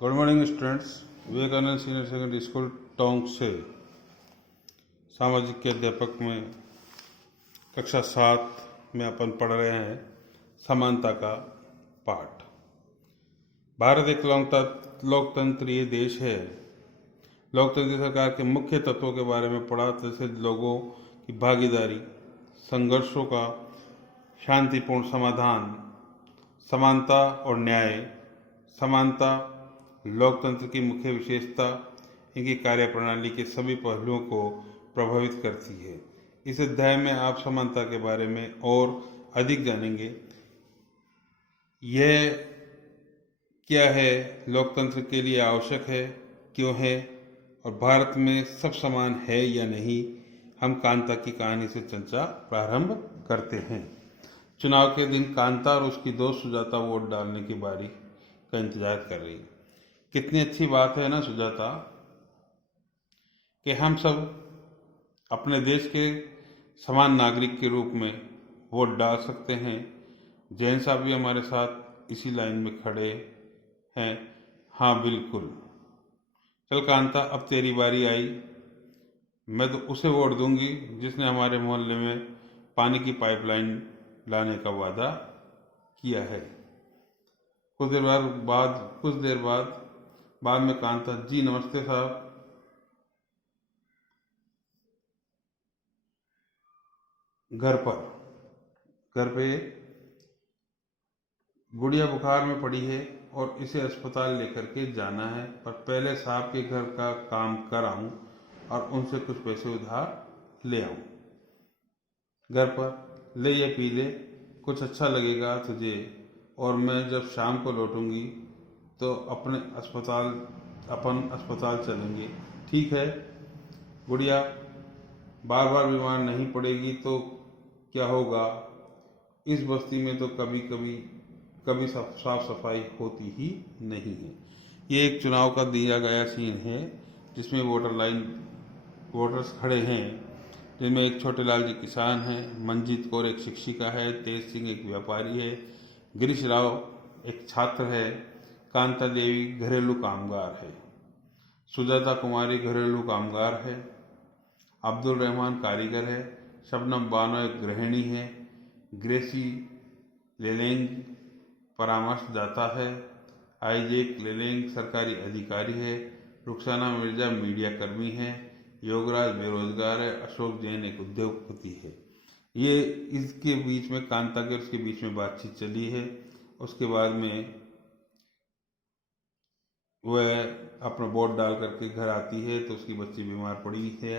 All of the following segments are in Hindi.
Good morning students. Vivekananda senior secondary school Tonk से सामाजिक के अध्यापक में कक्षा 7 में अपन पढ़ रहे हैं समानता का पाठ। भारत एक लोकतंत्रीय देश है। लोकतंत्र सरकार के मुख्य तत्वों के बारे में पढ़ा, जैसे लोगों की भागीदारी, संघर्षों का शांतिपूर्ण समाधान, समानता और न्याय। समानता लोकतंत्र की मुख्य विशेषता इनकी कार्यप्रणाली के सभी पहलुओं को प्रभावित करती है। इस अध्याय में आप समानता के बारे में और अधिक जानेंगे। यह क्या है, लोकतंत्र के लिए आवश्यक है, क्यों है, और भारत में सब समान है या नहीं। हम कांता की कहानी से चर्चा प्रारंभ करते हैं। चुनाव के दिन कांता और उसकी दोस्त सुजाता वोट डालने की बारी का इंतजार कर रही। कितनी अच्छी बात है ना सुजाता, कि हम सब अपने देश के समान नागरिक के रूप में वोट डाल सकते हैं। जैन साहब भी हमारे साथ इसी लाइन में खड़े हैं। हाँ बिल्कुल। चल कांता, अब तेरी बारी आई। मैं तो उसे वोट दूंगी जिसने हमारे मोहल्ले में पानी की पाइपलाइन लाने का वादा किया है। कुछ देर बाद में कांता, जी नमस्ते साहब। घर पे गुड़िया बुखार में पड़ी है और इसे अस्पताल लेकर के जाना है, पर पहले साहब के घर का काम कर आऊं और उनसे कुछ पैसे उधार ले आऊं। घर पर ले ये पी ले, कुछ अच्छा लगेगा तुझे, और मैं जब शाम को लौटूंगी तो अपन अस्पताल चलेंगे। ठीक है गुड़िया, बार बार बीमार नहीं पड़ेगी तो क्या होगा। इस बस्ती में तो कभी साफ सफाई होती ही नहीं है। ये एक चुनाव का दिया गया सीन है, जिसमें वोटर्स खड़े हैं, जिनमें एक छोटे लाल जी किसान हैं, मंजीत कौर एक शिक्षिका है, तेज सिंह एक व्यापारी है, गिरीश राव एक छात्र है, कांता देवी घरेलू कामगार है, सुजाता कुमारी घरेलू कामगार है, अब्दुल रहमान कारीगर है, शबनम बानो एक गृहिणी है, ग्रेसी लेलेंग परामर्शदाता है, आइजेक लेलेंग सरकारी अधिकारी है, रुखसाना मिर्जा मीडिया कर्मी है, योगराज बेरोजगार है, अशोक जैन एक उद्योगपति है। ये इसके बीच में कांता के उसके बीच में बातचीत चली है। उसके बाद में वह अपना वोट डाल करके घर आती है तो उसकी बच्ची बीमार पड़ी है,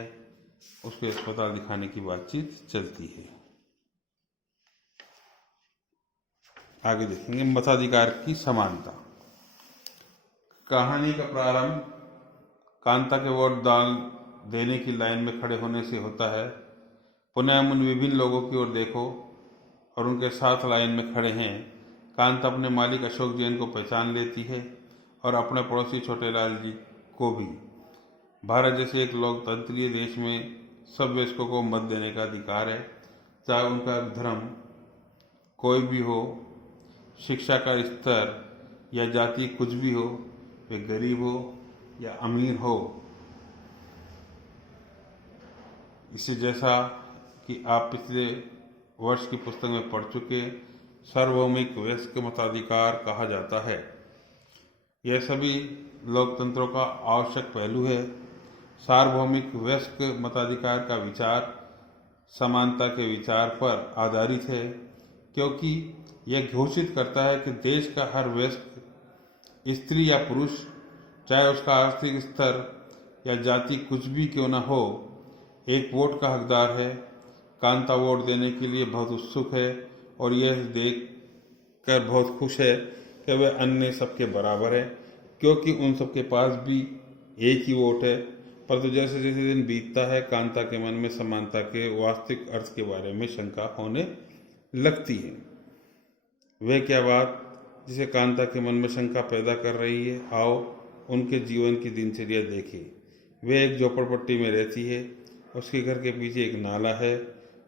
उसके अस्पताल दिखाने की बातचीत चलती है। आगे देखेंगे मताधिकार की समानता। कहानी का प्रारंभ कांता के वोट डाल देने की लाइन में खड़े होने से होता है। पुनः उन विभिन्न लोगों की ओर देखो और उनके साथ लाइन में खड़े हैं। कांता अपने मालिक अशोक जैन को पहचान लेती है और अपने पड़ोसी छोटे लाल जी को भी। भारत जैसे एक लोकतंत्रीय देश में सब वयस्कों को मत देने का अधिकार है, चाहे उनका धर्म कोई भी हो, शिक्षा का स्तर या जाति कुछ भी हो, वे गरीब हो या अमीर हो। इसे जैसा कि आप पिछले वर्ष की पुस्तक में पढ़ चुके, सार्वभौमिक वयस्क मताधिकार कहा जाता है। यह सभी लोकतंत्रों का आवश्यक पहलू है। सार्वभौमिक वयस्क मताधिकार का विचार समानता के विचार पर आधारित है, क्योंकि यह घोषित करता है कि देश का हर वयस्क, स्त्री या पुरुष, चाहे उसका आर्थिक स्तर या जाति कुछ भी क्यों न हो, एक वोट का हकदार है। कांता वोट देने के लिए बहुत उत्सुक है और यह देख कर बहुत खुश है कि वह अन्य सबके बराबर है, क्योंकि उन सबके पास भी एक ही वोट है। परंतु जैसे जैसे दिन बीतता है, कांता के मन में समानता के वास्तविक अर्थ के बारे में शंका होने लगती है। वह क्या बात जिसे कांता के मन में शंका पैदा कर रही है, आओ उनके जीवन की दिनचर्या देखें। वह एक झोपड़पट्टी में रहती है। उसके घर के पीछे एक नाला है।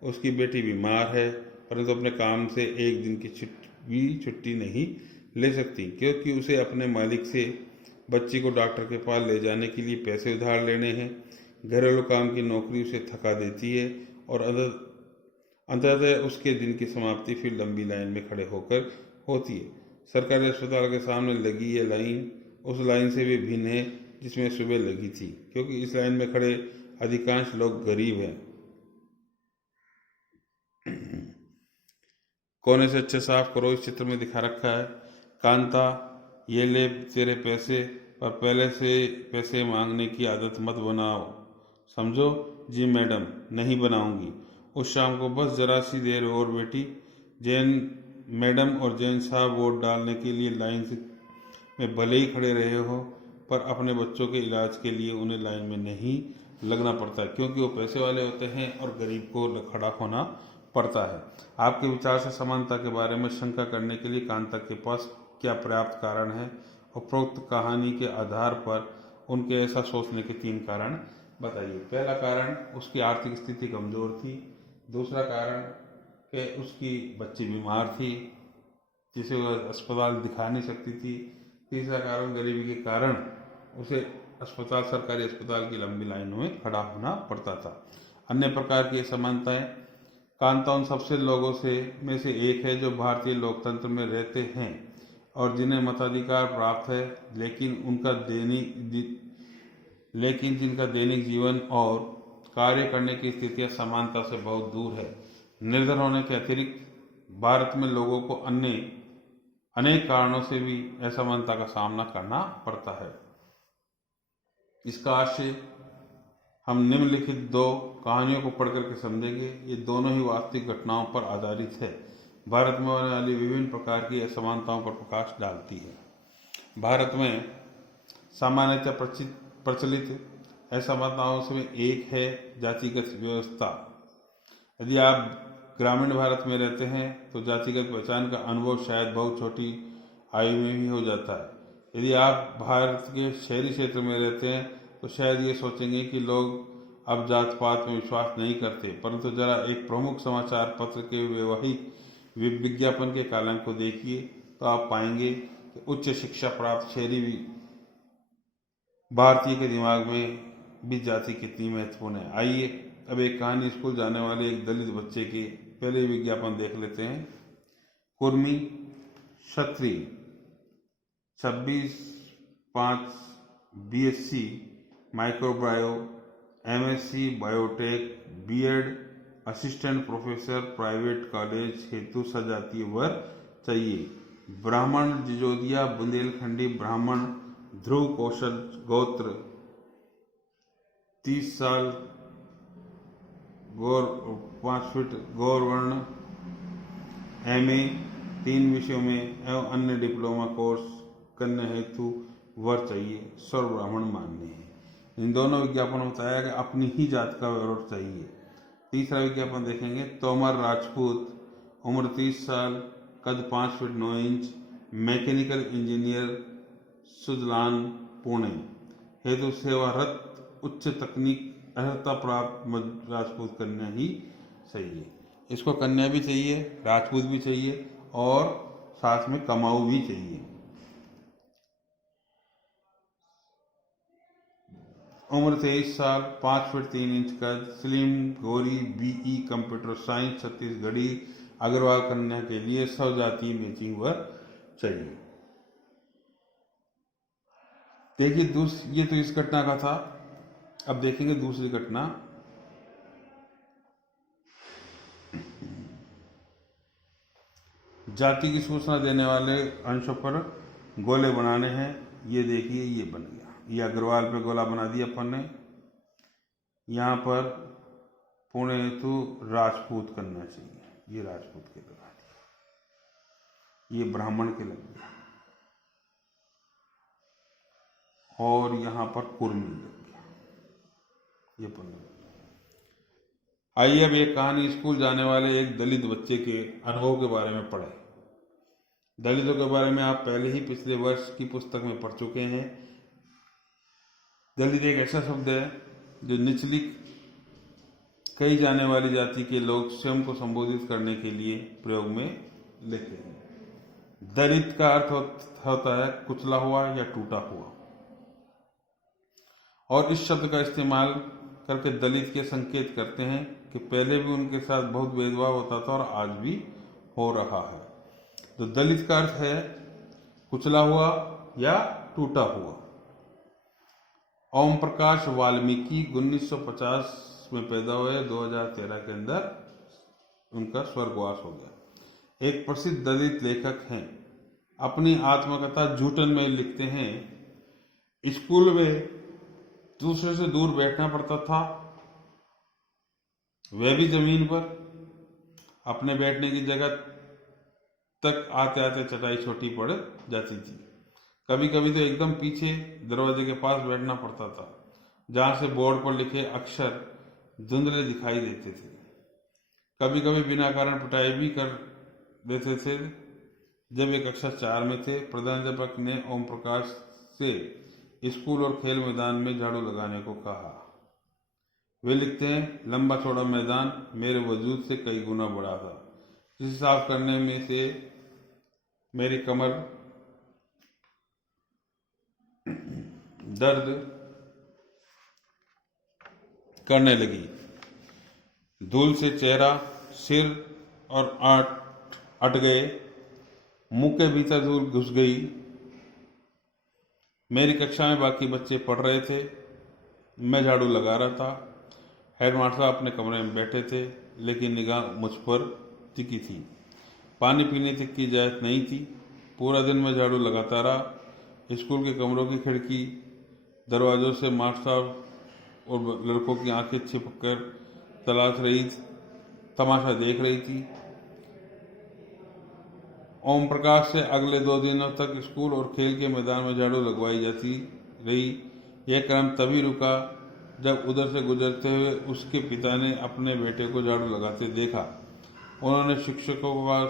उसकी बेटी बीमार है, परंतु अपने काम से एक दिन की छुट्टी नहीं ले सकती, क्योंकि उसे अपने मालिक से बच्ची को डॉक्टर के पास ले जाने के लिए पैसे उधार लेने हैं। घरेलू काम की नौकरी उसे थका देती है और अंततः उसके दिन की समाप्ति फिर लंबी लाइन में खड़े होकर होती है। सरकारी अस्पताल के सामने लगी ये लाइन उस लाइन से भी भिन्न है जिसमें सुबह लगी थी, क्योंकि इस लाइन में खड़े अधिकांश लोग गरीब हैं। कोने से अच्छे साफ करो, इस चित्र में दिखा रखा है। कांता, ये ले तेरे पैसे, पर पहले से पैसे मांगने की आदत मत बनाओ, समझो। जी मैडम, नहीं बनाऊंगी। उस शाम को बस जरा सी देर और बेटी। जैन मैडम और जैन साहब वोट डालने के लिए लाइन में भले ही खड़े रहे हो, पर अपने बच्चों के इलाज के लिए उन्हें लाइन में नहीं लगना पड़ता, क्योंकि वो पैसे वाले होते हैं और गरीब को खड़ा होना पड़ता है। आपके विचार से समानता के बारे में शंका करने के लिए कांता के पास क्या पर्याप्त कारण है? उपरोक्त कहानी के आधार पर उनके ऐसा सोचने के 3 कारण बताइए। पहला कारण, उसकी आर्थिक स्थिति कमजोर थी। दूसरा कारण कि उसकी बच्ची बीमार थी जिसे वह अस्पताल दिखा नहीं सकती थी। तीसरा कारण, गरीबी के कारण उसे सरकारी अस्पताल की लंबी लाइनों में खड़ा होना पड़ता था। अन्य प्रकार की समानताएं, कांता उन सबसे लोगों में से एक है जो भारतीय लोकतंत्र में रहते हैं और जिन्हें मताधिकार प्राप्त है, लेकिन जिनका दैनिक जीवन और कार्य करने की स्थितियां समानता से बहुत दूर है। निर्धन होने के अतिरिक्त भारत में लोगों को अनेक कारणों से भी असमानता का सामना करना पड़ता है। इसका आशय हम निम्नलिखित 2 कहानियों को पढ़कर के समझेंगे। ये दोनों ही वास्तविक घटनाओं पर आधारित है। भारत में होने वाली विभिन्न प्रकार की असमानताओं पर प्रकाश डालती है। भारत में सामान्यतः प्रचलित असमानताओं से एक है जातिगत व्यवस्था। यदि आप ग्रामीण भारत में रहते हैं तो जातिगत पहचान का अनुभव शायद बहुत छोटी आयु में भी हो जाता है। यदि आप भारत के शहरी क्षेत्र में रहते हैं तो शायद ये सोचेंगे कि लोग अब जात पात में विश्वास नहीं करते, परंतु जरा एक प्रमुख समाचार पत्र के वैवाहिक विज्ञापन के कॉलम को देखिए तो आप पाएंगे कि उच्च शिक्षा प्राप्त शहरी भारतीय के दिमाग में भी जाति कितनी महत्वपूर्ण है। आइए अब एक कहानी स्कूल जाने वाले एक दलित बच्चे के पहले विज्ञापन देख लेते हैं। कुर्मी क्षत्रिय 26/5 BSc microbio, MSc biotech, B.Ed assistant professor private college हेतु सजातीय वर चाहिए। ब्राह्मण जिजोदिया बुंदेलखंडी ब्राह्मण ध्रुव कौशल गोत्र 30 साल 5 फीट गौरवर्ण MA 3 विषयों में एवं अन्य डिप्लोमा कोर्स करने हेतु वर चाहिए। सर्व ब्राह्मण मान्य है। इन दोनों विज्ञापन में बताया कि अपनी ही जात का वर चाहिए। तीसरा विज्ञापन देखेंगे। तोमर राजपूत, उम्र 30 साल, कद 5 feet 9 inch, mechanical engineer, Suzlon Pune हेतु सेवारत, उच्च तकनीक अर्हता प्राप्त राजपूत कन्या ही चाहिए। इसको कन्या भी चाहिए, राजपूत भी चाहिए और साथ में कमाऊ भी चाहिए। उम्र 23 साल, 5 फीट 3 इंच कद, स्लिम, गोरी, BE computer science, Chhattisgarhi Agrawal कन्या के लिए स्वजातीय मैचिंग वर चाहिए। देखिए ये तो इस घटना का था। अब देखेंगे दूसरी घटना। जाति की सूचना देने वाले अंशों पर गोले बनाने हैं। ये देखिए, ये बन गया। ये अग्रवाल पे गोला बना दिया अपन ने। यहाँ पर पुणे हेतु राजपूत करना चाहिए, ये राजपूत के लगा दिया, ये ब्राह्मण के लग गया और यहाँ पर कुर्मी लग गया, ये अपन। आइए अब एक कहानी स्कूल जाने वाले एक दलित बच्चे के अनुभव के बारे में पढ़े। दलितों के बारे में आप पहले ही पिछले वर्ष की पुस्तक में पढ़ चुके हैं। दलित एक ऐसा शब्द है जो निचली कही जाने वाली जाति के लोग स्वयं को संबोधित करने के लिए प्रयोग में लेते हैं। दलित का अर्थ होता है कुचला हुआ या टूटा हुआ। और इस शब्द का इस्तेमाल करके दलित के संकेत करते हैं कि पहले भी उनके साथ बहुत भेदभाव होता था और आज भी हो रहा है। तो दलित का अर्थ है कुचला हुआ या टूटा हुआ। ओम प्रकाश वाल्मीकि 1950 में पैदा हुए, 2013 के अंदर उनका स्वर्गवास हो गया। एक प्रसिद्ध दलित लेखक हैं। अपनी आत्मकथा जूटन में लिखते हैं, स्कूल में दूसरे से दूर बैठना पड़ता था, वह भी जमीन पर। अपने बैठने की जगह तक आते आते चटाई छोटी पड़ जाती थी। कभी कभी तो एकदम पीछे दरवाजे के पास बैठना पड़ता था, जहां से बोर्ड पर लिखे अक्षर धुंधले दिखाई देते थे। कभी कभी बिना कारण पिटाई भी कर देते थे। जब एक कक्षा 4 में थे, प्रधानाध्यापक ने ओम प्रकाश से स्कूल और खेल मैदान में झाड़ू लगाने को कहा। वे लिखते हैं, लंबा चौड़ा मैदान मेरे वजूद से कई गुना बड़ा था, जिसे साफ करने में से मेरी कमर दर्द करने लगी। धूल से चेहरा, सिर और अट गए, मुंह के भीतर धूल घुस गई। मेरी कक्षा में बाकी बच्चे पढ़ रहे थे, मैं झाड़ू लगा रहा था। हेडमास्टर अपने कमरे में बैठे थे, लेकिन निगाह मुझ पर टिकी थी। पानी पीने तक की इजाज़त नहीं थी। पूरा दिन मैं झाड़ू लगाता रहा। स्कूल के कमरों की खिड़की, दरवाजों से मास्टर और लड़कों की आंखें छिपकर तमाशा देख रही थी। ओम प्रकाश से अगले 2 दिनों तक स्कूल और खेल के मैदान में झाड़ू लगवाई जाती रही। यह क्रम तभी रुका जब उधर से गुजरते हुए उसके पिता ने अपने बेटे को झाड़ू लगाते देखा। उन्होंने शिक्षकों का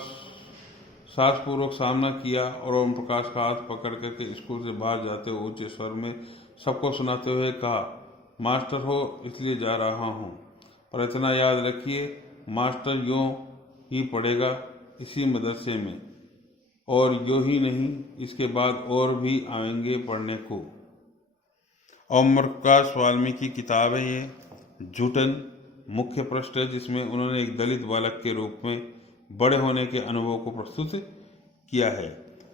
साहसपूर्वक सामना किया और ओम प्रकाश का हाथ पकड़ करके स्कूल से बाहर जाते हुए ऊंचे स्वर में सबको सुनाते हुए कहा, मास्टर हो इसलिए जा रहा हूँ, पर इतना याद रखिए, मास्टर यूं ही पढ़ेगा इसी मदरसे में, और यूं ही नहीं, इसके बाद और भी आएंगे पढ़ने को। ओम प्रकाश वाल्मीकि की किताब है ये, जूटन। मुख्य पृष्ठ है जिसमें उन्होंने एक दलित बालक के रूप में बड़े होने के अनुभव को प्रस्तुत किया है।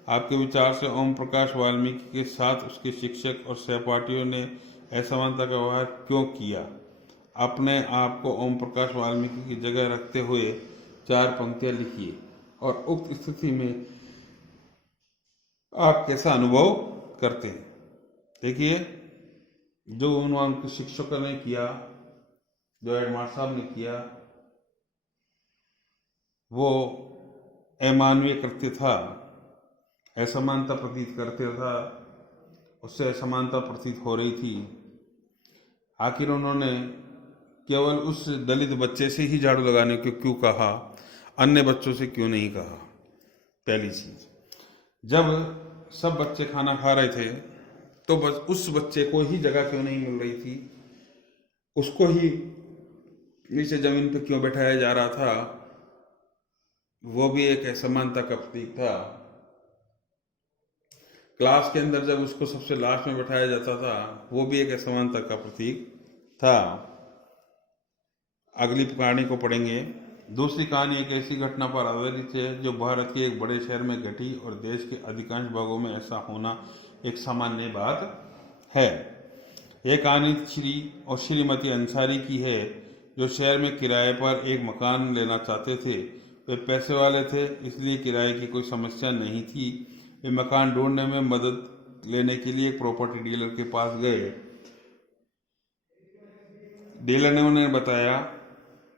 आपके विचार से ओम प्रकाश वाल्मीकि के साथ उसके शिक्षक और सहपाठियों ने असमानता का व्यवहार क्यों किया? अपने आप को ओम प्रकाश वाल्मीकि की जगह रखते हुए 4 पंक्तियां लिखिए और उक्त स्थिति में आप कैसा अनुभव करते हैं। देखिए, जो उनके शिक्षकों ने किया, जो हेडमास्टर साहब ने किया, वो अमानवीय कृत्य था, असमानता प्रतीत करते था, उससे असमानता प्रतीत हो रही थी। आखिर उन्होंने केवल उस दलित बच्चे से ही झाड़ू लगाने को क्यों कहा, अन्य बच्चों से क्यों नहीं कहा? पहली चीज, जब सब बच्चे खाना खा रहे थे तो बस उस बच्चे को ही जगह क्यों नहीं मिल रही थी? उसको ही नीचे जमीन पर क्यों बैठाया जा रहा था? वो भी एक असमानता का प्रतीक था। क्लास के अंदर जब उसको सबसे लास्ट में बैठाया जाता था, वो भी एक असमानता का प्रतीक था। अगली कहानी को पढ़ेंगे। दूसरी कहानी एक ऐसी घटना पर आधारित है जो भारत के एक बड़े शहर में घटी और देश के अधिकांश भागों में ऐसा होना एक सामान्य बात है। यह कहानी श्री और श्रीमती अंसारी की है, जो शहर में किराए पर एक मकान लेना चाहते थे। वे पैसे वाले थे, इसलिए किराए की कोई समस्या नहीं थी। वे मकान ढूंढने में मदद लेने के लिए एक प्रॉपर्टी डीलर के पास गए। डीलर ने उन्हें बताया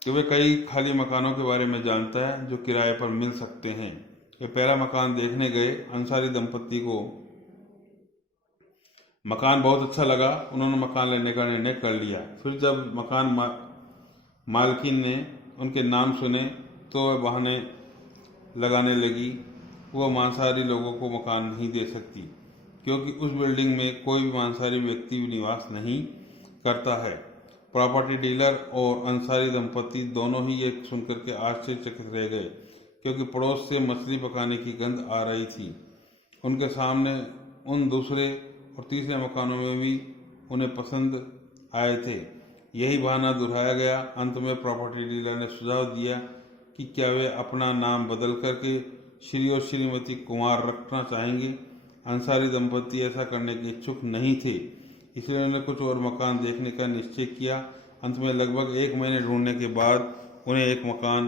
कि वे कई खाली मकानों के बारे में जानता है जो किराए पर मिल सकते हैं। वे पहला मकान देखने गए। अंसारी दंपत्ति को मकान बहुत अच्छा लगा। उन्होंने मकान लेने का निर्णय कर लिया। फिर जब मकान मालकिन ने उनके नाम सुने तो वह बहाने लगाने लगी। वह मांसाहारी लोगों को मकान नहीं दे सकती, क्योंकि उस बिल्डिंग में कोई भी मांसाहारी व्यक्ति निवास नहीं करता है। प्रॉपर्टी डीलर और अंसारी दंपत्ति दोनों ही ये सुनकर के आश्चर्यचकित रह गए, क्योंकि पड़ोस से मछली पकाने की गंध आ रही थी। उनके सामने उन दूसरे और तीसरे मकानों में भी उन्हें पसंद आए थे। यही बहाना दोहराया गया। अंत में प्रॉपर्टी डीलर ने सुझाव दिया कि क्या वे अपना नाम बदल करके श्री और श्रीमती कुमार रखना चाहेंगे। अंसारी दंपति ऐसा करने के इच्छुक नहीं थे, इसलिए उन्होंने कुछ और मकान देखने का निश्चय किया। अंत में लगभग 1 महीने ढूंढने के बाद उन्हें एक मकान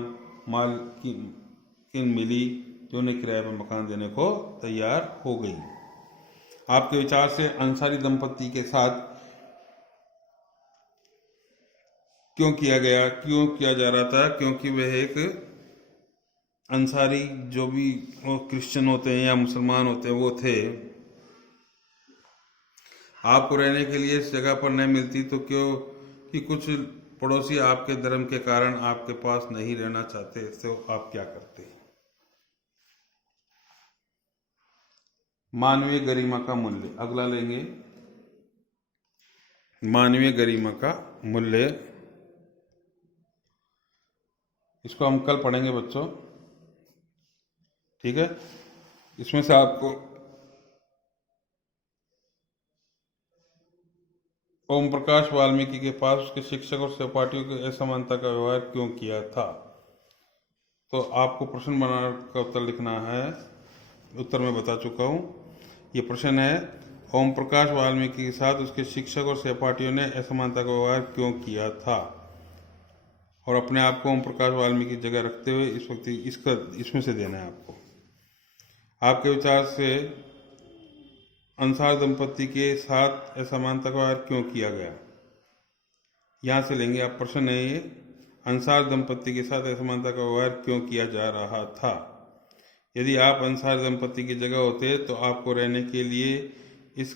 मालकिन मिली जो उन्हें किराए पर मकान देने को तैयार हो गई। आपके विचार से अंसारी दंपति के साथ क्यों किया जा रहा था? क्योंकि वह एक अंसारी, जो भी वो क्रिश्चियन होते हैं या मुसलमान होते हैं, वो थे। आपको रहने के लिए इस जगह पर नहीं मिलती तो क्यों कि कुछ पड़ोसी आपके धर्म के कारण आपके पास नहीं रहना चाहते, तो आप क्या करते? मानवीय गरिमा का मूल्य। अगला लेंगे मानवीय गरिमा का मूल्य। इसको हम कल पढ़ेंगे बच्चों, ठीक है। इसमें से आपको ओम प्रकाश वाल्मीकि के पास उसके शिक्षक और सहपाठियों की असमानता का व्यवहार क्यों किया था, तो आपको प्रश्न बनाने का उत्तर लिखना है। उत्तर मैं बता चुका हूँ। ये प्रश्न है, ओम प्रकाश वाल्मीकि के साथ उसके शिक्षक और सहपाठियों ने असमानता का व्यवहार क्यों किया था। और अपने आप को ओम प्रकाश वाल्मीकि की जगह रखते हुए इस वक्त इसमें से देना है आपको। आपके विचार से अंसार दंपति के साथ असमानता का व्यवहार क्यों किया गया, यहाँ से लेंगे आप। प्रश्न है ये, अंसार दंपति के साथ असमानता का व्यवहार क्यों किया जा रहा था। यदि आप अंसार दंपति की जगह होते तो आपको रहने के लिए इस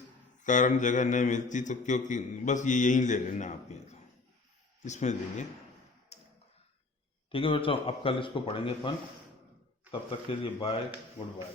कारण जगह नहीं मिलती, तो क्योंकि बस ये यहीं ले लेना आप, ये तो इसमें देंगे, ठीक है बच्चों। अब कल इसको पढ़ेंगे अपन। तब तक के लिए बाय, गुड बाय।